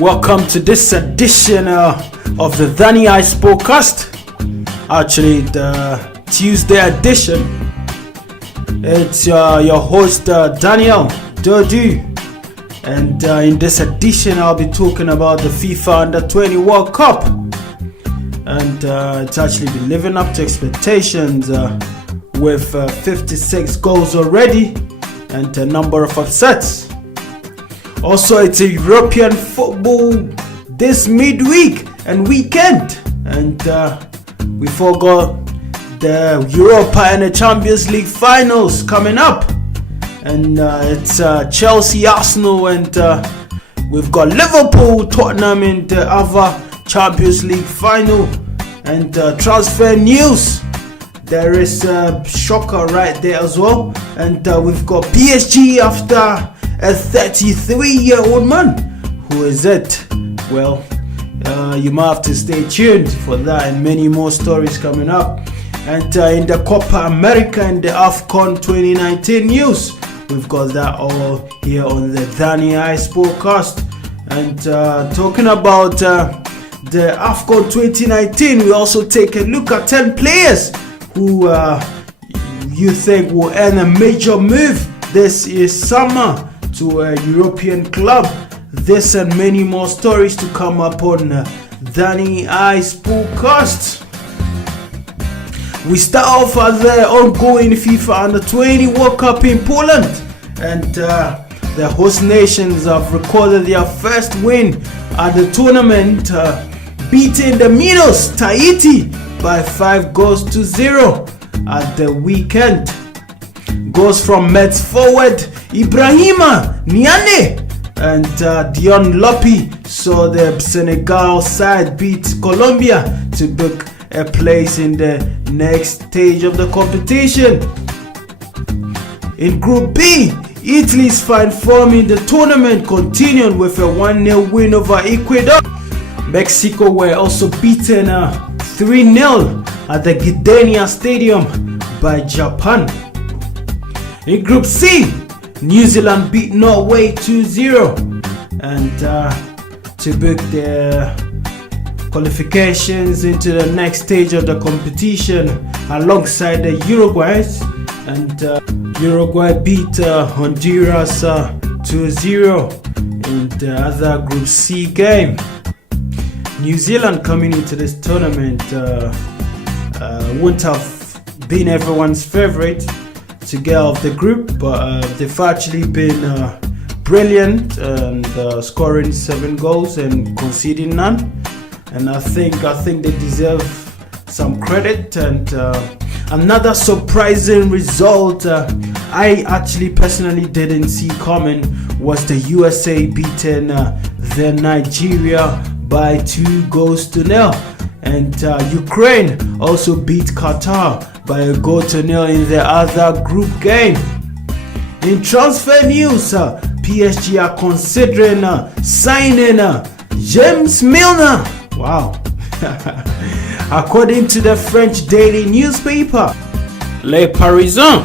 Welcome to this edition of the Danny Ice podcast. Actually, the Tuesday edition. It's your host Daniel Dodu, and in this edition I'll be talking about the FIFA Under 20 World Cup, and it's actually been living up to expectations with 56 goals already and a number of upsets. Also, it's a European football this midweek and weekend, and we forgot the Europa and the Champions League finals coming up, and it's Chelsea, Arsenal, and we've got Liverpool, Tottenham in the other Champions League final. And transfer news, there is a shocker right there as well, and we've got PSG after a 33-year-old man. Who is it? Well, you might have to stay tuned for that and many more stories coming up. And in the Copa America and the Afcon 2019 news, we've got that all here on the Danny Ice podcast. And talking about the Afcon 2019, we also take a look at 10 players who you think will earn a major move this is summer to a European club. This and many more stories to come up on Danny Ice podcast. We start off at the ongoing FIFA Under 20 World Cup in Poland, and the host nations have recorded their first win at the tournament, beating the Minos Tahiti by 5-0 at the weekend. Goals from Mets forward Ibrahima Niane and Dion Lopi saw the Senegal side beat Colombia to book a place in the next stage of the competition. In Group B, Italy's fine form in the tournament continued with a 1-0 win over Ecuador. Mexico were also beaten 3-0 at the Gdynia Stadium by Japan. In Group C, New Zealand beat Norway 2-0 and to book their qualifications into the next stage of the competition alongside the Uruguays, and Uruguay beat Honduras 2-0 in the other Group C game. New Zealand coming into this tournament wouldn't have been everyone's favorite to get out of the group, but they've actually been brilliant and scoring 7 goals and conceding none. And I think they deserve some credit. And another surprising result I actually personally didn't see coming was the USA beating the Nigeria by 2-0, and Ukraine also beat Qatar by 1-0 in the other group game. In transfer news, PSG are considering signing James Milner. Wow. According to the French daily newspaper Le Parisien,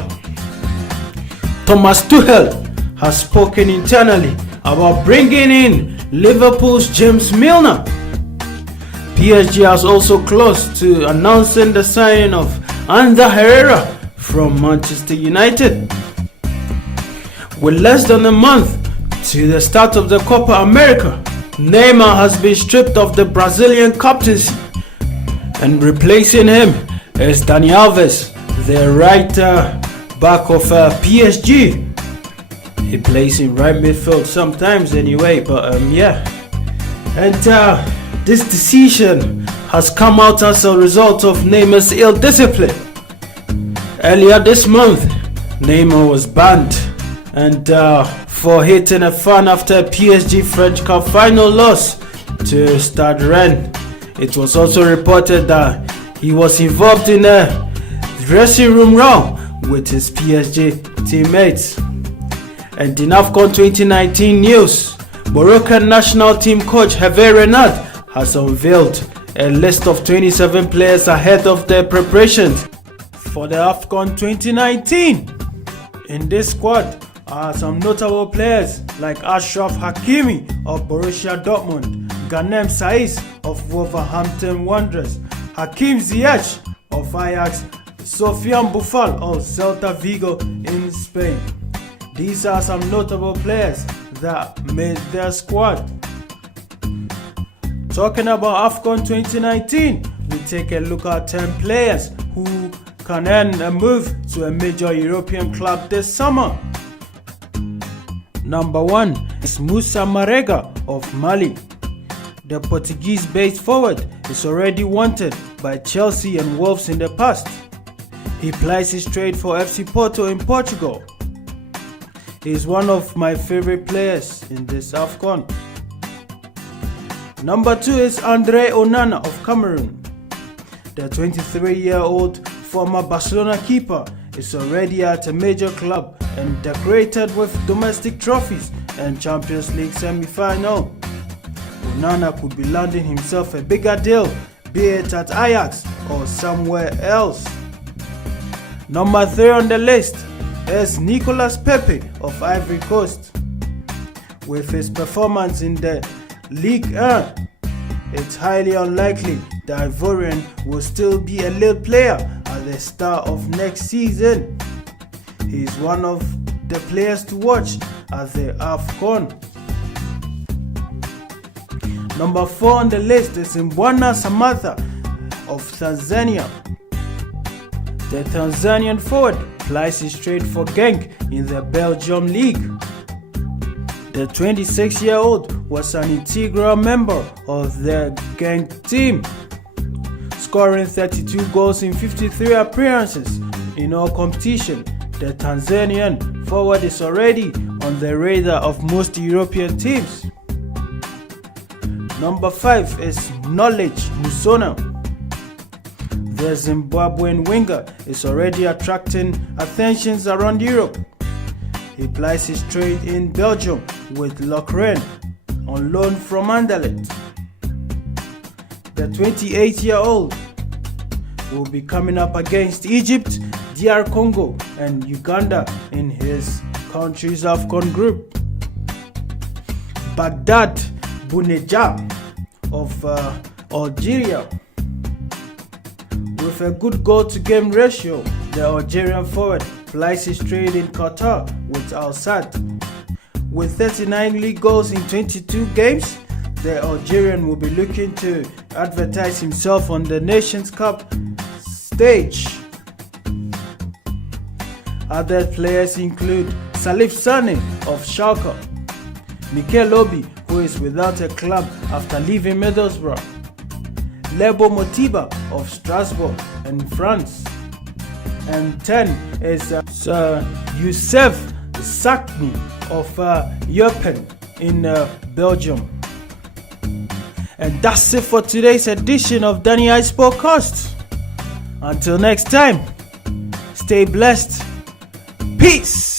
Thomas Tuchel has spoken internally about bringing in Liverpool's James Milner. PSG has also close to announcing the signing of Ander Herrera from Manchester United. With less than a month to the start of the Copa America, Neymar has been stripped of the Brazilian captaincy, and replacing him is Dani Alves, the right back of PSG. He plays in right midfield sometimes anyway, but yeah. And this decision has come out as a result of Neymar's ill discipline. Earlier this month, Neymar was banned and for hitting a fan after a PSG French Cup final loss to Stade Rennes. It was also reported that he was involved in a dressing room row with his PSG teammates. And in Afcon 2019 news, Moroccan national team coach Hervé Renard has unveiled a list of 27 players ahead of their preparations for the Afcon 2019. In this squad, are some notable players like Achraf Hakimi of Borussia Dortmund, Ghanem Saiss of Wolverhampton Wanderers, Hakim Ziyech of Ajax, Sofiane Boufal of Celta Vigo in Spain. These are some notable players that made their squad. Talking about Afcon 2019, we take a look at 10 players who can earn a move to a major European club this summer. Number 1 is Moussa Marega of Mali. The Portuguese-based forward is already wanted by Chelsea and Wolves in the past. He plies his trade for FC Porto in Portugal. He is one of my favorite players in this Afcon. Number 2 is Andre Onana of Cameroon. The 23-year-old former Barcelona keeper is already at a major club and decorated with domestic trophies and Champions League semi-final. Onana could be landing himself a bigger deal, be it at Ajax or somewhere else. Number 3 on the list is Nicolas Pepe of Ivory Coast. With his performance in the Ligue 1, it's highly unlikely the Ivorian will still be a Lille player at the start of next season. He is one of the players to watch at the Afcon. Number 4 on the list is Mbwana Samatta of Tanzania. The Tanzanian forward plies his trade for Genk in the Belgium League. The 26-year-old was an integral member of the Genk team, scoring 32 goals in 53 appearances in all competition. The Tanzanian forward is already on the radar of most European teams. Number 5 is Knowledge Musona. The Zimbabwean winger is already attracting attentions around Europe. He plies his trade in Belgium with Lokeren on loan from Anderlecht. The 28-year-old will be coming up against Egypt, DR Congo and Uganda in his country's Afcon group. Baghdad Buneja of Algeria. With a good goal-to-game ratio, the Algerian forward plies his trade in Qatar with Al Sadd. With 39 league goals in 22 games, the Algerian will be looking to advertise himself on the Nations Cup stage. Other players include Salif Sane of Schalke, Mikel Obi, who is without a club after leaving Middlesbrough, Lebo Motiba of Strasbourg in France, and 10 is Youssef Sakni of Eupen in Belgium. And that's it for today's edition of Danny Ice Podcast. Until next time, stay blessed. Peace.